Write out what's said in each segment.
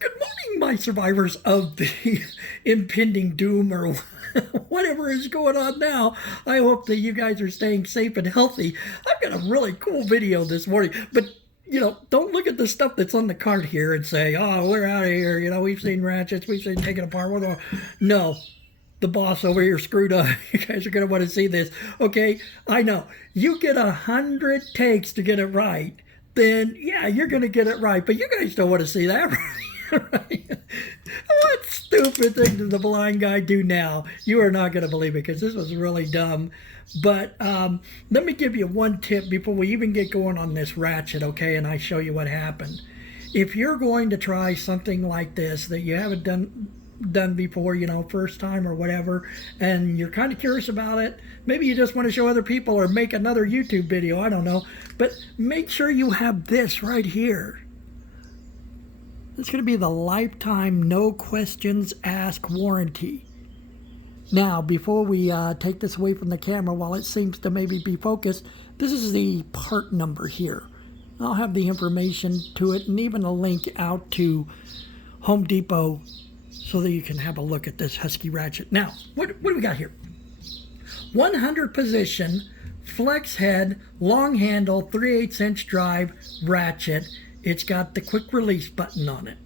Good morning, my survivors of the impending doom or whatever is going on now. I hope that you guys are staying safe and healthy. I've got a really cool video this morning, but don't look at the stuff that's on the card here and say, oh, we're out of here. We've seen ratchets, we've seen taken apart. No, the boss over here screwed up. You guys are going to want to see this. Okay, I know. You get 100 takes to get it right, then yeah, you're going to get it right. But you guys don't want to see that, right? Right? What stupid thing did the blind guy do now? You are not going to believe it because this was really dumb. But let me give you one tip before we even get going on this ratchet, okay? And I show you what happened. If you're going to try something like this that you haven't done before, first time or whatever, and you're kind of curious about it, maybe you just want to show other people or make another YouTube video, I don't know, but make sure you have this right here. It's going to be the lifetime no questions asked warranty. Now, before we take this away from the camera, while it seems to maybe be focused, this is the part number here. I'll have the information to it and even a link out to Home Depot so that you can have a look at this Husky ratchet. Now, what do we got here? 100 position, flex head, long handle, 3/8 inch drive ratchet. It's got the quick release button on it.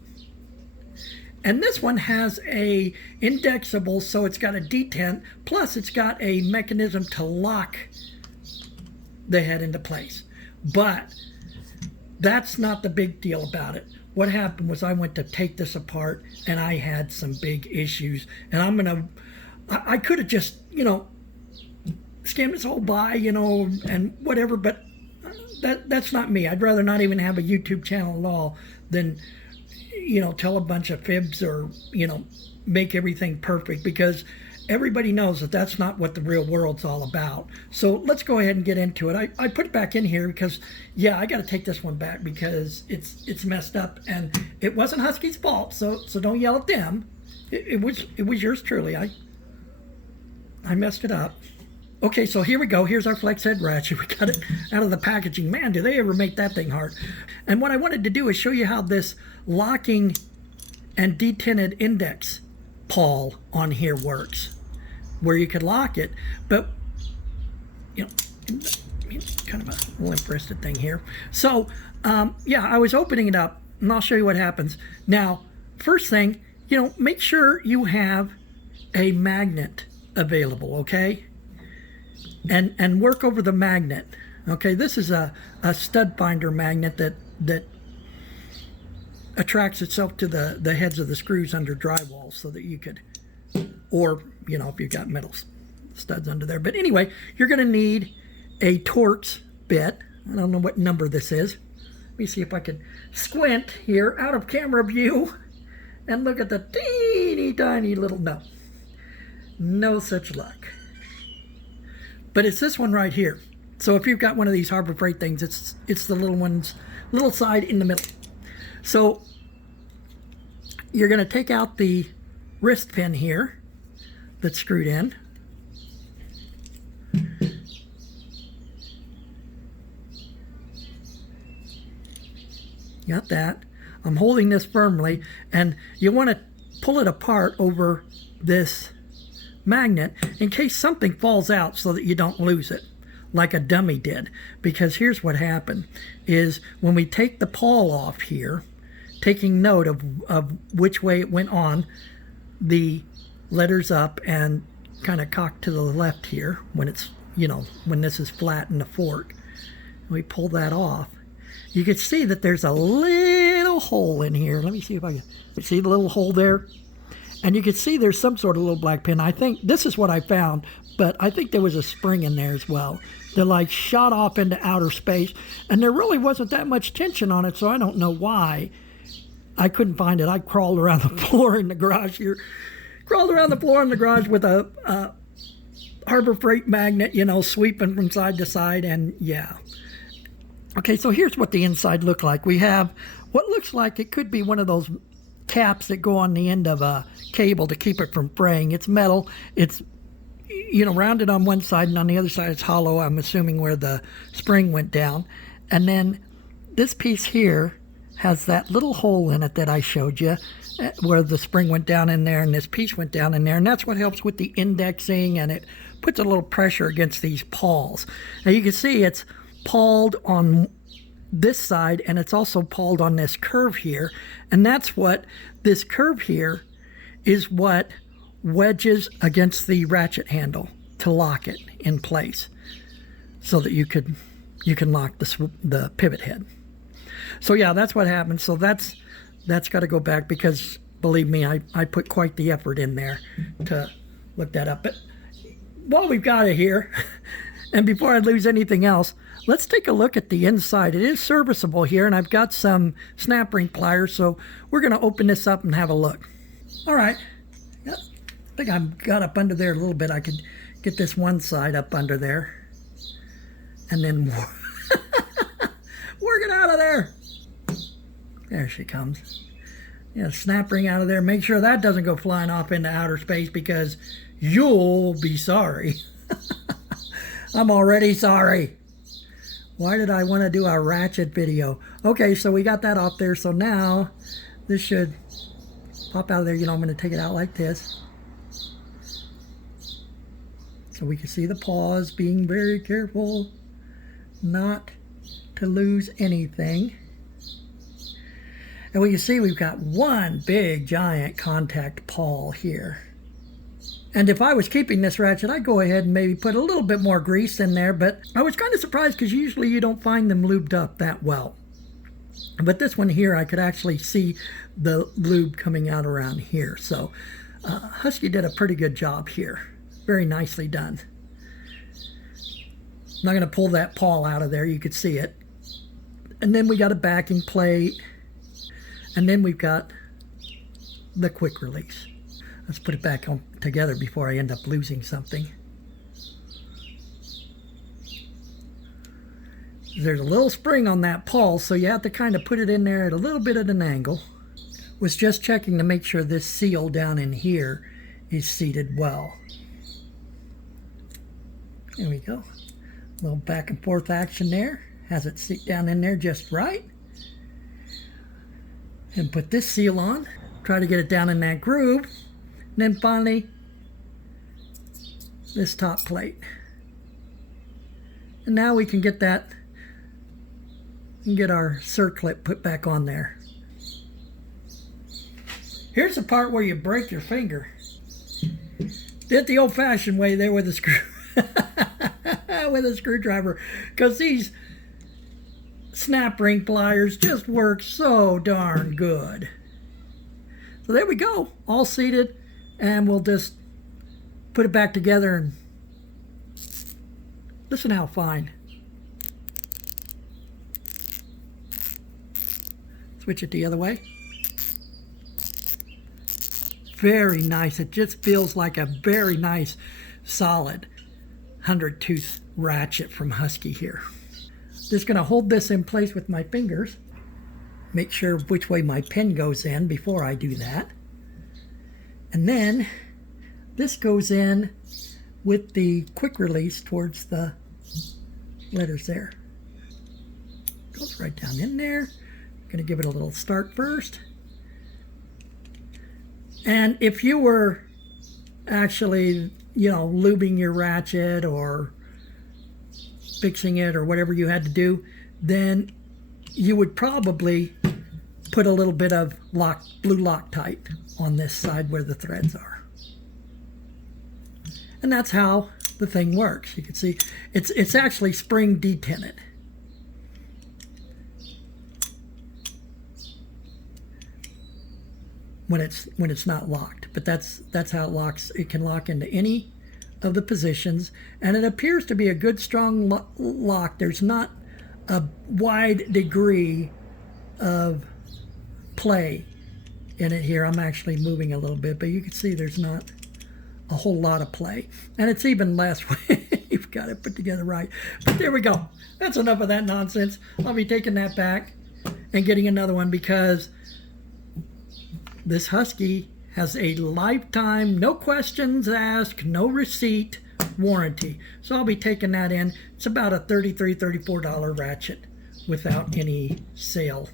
And this one has a indexable, so it's got a detent, plus it's got a mechanism to lock the head into place. But that's not the big deal about it. What happened was I went to take this apart and I had some big issues. And I could have just, scammed this whole by, and whatever, but that's not me. I'd rather not even have a YouTube channel at all than, tell a bunch of fibs or, make everything perfect, because everybody knows that that's not what the real world's all about. So let's go ahead and get into it. I put it back in here because, yeah, I got to take this one back because it's messed up, and it wasn't Husky's fault. So don't yell at them. It was yours truly. I messed it up. Okay, so here we go. Here's our flex head ratchet. We got it out of the packaging. Man, do they ever make that thing hard. And what I wanted to do is show you how this locking and detented index pawl on here works, where you could lock it, but, kind of a limp-wristed thing here. So, yeah, I was opening it up, and I'll show you what happens. Now, first thing, make sure you have a magnet available, okay? And work over the magnet. Okay, this is a stud finder magnet that attracts itself to the heads of the screws under drywall so that you could, or, if you've got metal studs under there. But anyway, you're going to need a Torx bit. I don't know what number this is. Let me see if I can squint here out of camera view and look at the teeny tiny little, no such luck. But it's this one right here. So if you've got one of these Harbor Freight things, it's the little side in the middle. So you're going to take out the wrist pin here that's screwed in. Got that. I'm holding this firmly, and you want to pull it apart over this magnet in case something falls out so that you don't lose it like a dummy did. Because here's what happened is when we take the pawl off here, taking note of which way it went on, the letters up and kind of cocked to the left here when it's, when this is flat in the fork. We pull that off. You can see that there's a little hole in here. Let me see if I can see the little hole there. And you can see there's some sort of little black pin. I think this is what I found, but I think there was a spring in there as well. They're like shot off into outer space, and there really wasn't that much tension on it, so I don't know why. I couldn't find it. I crawled around the floor in the garage here. Crawled around the floor in the garage with a Harbor Freight magnet, sweeping from side to side, and yeah. Okay, so here's what the inside looked like. We have what looks like it could be one of those caps that go on the end of a cable to keep it from fraying. It's metal. It's, rounded on one side, and on the other side it's hollow, I'm assuming where the spring went down. And then this piece here has that little hole in it that I showed you, where the spring went down in there and this piece went down in there, and that's what helps with the indexing, and it puts a little pressure against these pawls. Now you can see it's pawled on this side, and it's also pawled on this curve here, and that's what this curve here is, what wedges against the ratchet handle to lock it in place so that you can lock the pivot head. So yeah, that's what happened. So that's got to go back, because believe me, I put quite the effort in there to look that up. But while we've got it here, and before I lose anything else, let's take a look at the inside. It is serviceable here, and I've got some snap ring pliers, so we're going to open this up and have a look. All right. Yep. I think I've got up under there a little bit. I could get this one side up under there, and then work it out of there. There she comes. Yeah, snap ring out of there. Make sure that doesn't go flying off into outer space, because you'll be sorry. I'm already sorry. Why did I want to do a ratchet video? Okay, so we got that off there. So now this should pop out of there. You know, I'm going to take it out like this, so we can see the paws, being very careful not to lose anything. And we can see we've got one big giant contact pawl here. And if I was keeping this ratchet, I'd go ahead and maybe put a little bit more grease in there, but I was kind of surprised, because usually you don't find them lubed up that well. But this one here, I could actually see the lube coming out around here. So Husky did a pretty good job here. Very nicely done. I'm not going to pull that pawl out of there. You could see it. And then we got a backing plate. And then we've got the quick release. Let's put it back on together before I end up losing something. There's a little spring on that pawl, so you have to kind of put it in there at a little bit at an angle. Was just checking to make sure this seal down in here is seated well. There we go. A little back and forth action there. Has it sit down in there just right. And put this seal on. Try to get it down in that groove. And then finally, this top plate. And now we can get that, and get our circlip put back on there. Here's the part where you break your finger. Did it the old-fashioned way there with a with a screwdriver, because these snap ring pliers just work so darn good. So there we go, all seated, and we'll just put it back together, and listen how fine. Switch it the other way. Very nice. It just feels like a very nice solid 100-tooth ratchet from Husky here. Just going to hold this in place with my fingers. Make sure which way my pen goes in before I do that. And then this goes in with the quick release towards the letters there. Goes right down in there. Going to give it a little start first. And if you were actually, you know, lubing your ratchet or fixing it or whatever you had to do, then you would probably put a little bit of blue Loctite on this side where the threads are. And that's how the thing works. You can see it's actually spring detented. When it's not locked, but that's how it locks. It can lock into any of the positions, and it appears to be a good strong lock. There's not a wide degree of play in it here. I'm actually moving a little bit, but you can see there's not a whole lot of play, and it's even less when you've got it put together right. But there we go. That's enough of that nonsense. I'll be taking that back and getting another one, because this Husky has a lifetime, no questions asked, no receipt warranty. So I'll be taking that in. It's about a $33, $34 ratchet without any sale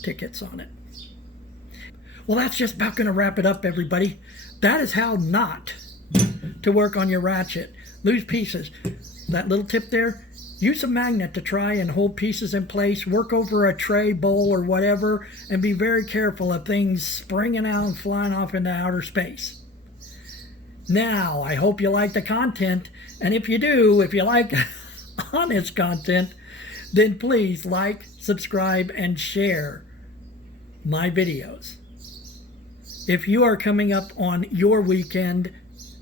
tickets on it. Well, that's just about going to wrap it up, everybody. That is how not to work on your Ratchet. Loose pieces. That little tip there, use a magnet to try and hold pieces in place. Work over a tray, bowl, or whatever, and be very careful of things springing out and flying off into outer space. Now, I hope you like the content, and if you do, if you like honest content, then please like, subscribe, and share my videos. If you are coming up on your weekend,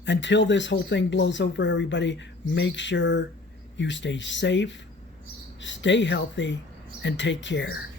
until this whole thing blows over, everybody, make sure you stay safe, stay healthy, and take care.